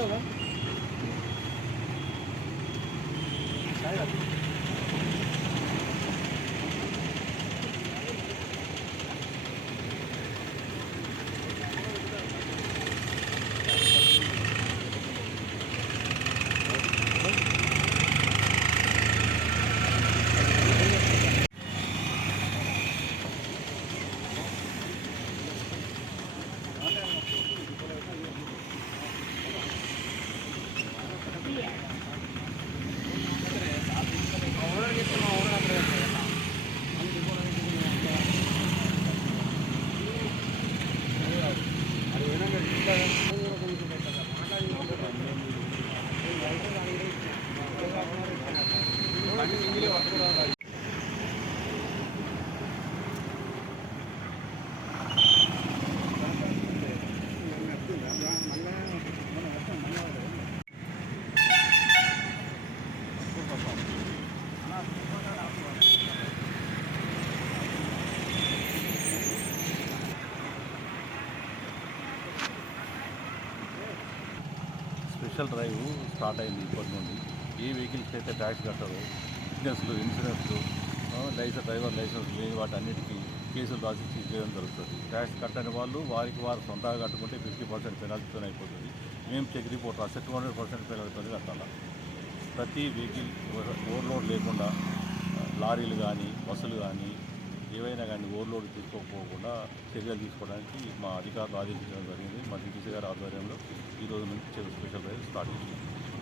Şurada. Special drive start అయింది ఇప్పటి నుండి. ఏ వెహికల్స్ అయితే ట్యాక్స్ కట్టరు ఫిట్నెస్లు ఇన్సూరెన్స్లు లైసెన్స్ డ్రైవర్ లైసెన్స్ లేని వాటి అన్నిటికీ కేసులు రాసి చేయడం జరుగుతుంది. ట్యాక్స్ కట్టని వాళ్ళు వారికి వారు సొంతంగా కట్టుకుంటే ఫిఫ్టీ పర్సెంట్ పెనాల్టీతో అయిపోతుంది. మేము చెక్ రిపోర్ట్ రాస్తే టూ హండ్రెడ్ పర్సెంట్ పెనాల్టీతో కట్టాలి? ప్రతి వెహికల్ ఓవర్లోడ్ లేకుండా లారీలు కానీ బస్సులు కానీ ఏవైనా కానీ ఓవర్లోడ్ తీసుకోకపోకుండా చర్యలు తీసుకోవడానికి మా అధికారులు ఆదేశించడం జరిగింది. మా డిటీసీ గారి ఆధ్వర్యంలో ఈరోజు నుంచి స్పెషల్ రైలు స్టార్ట్ చేసింది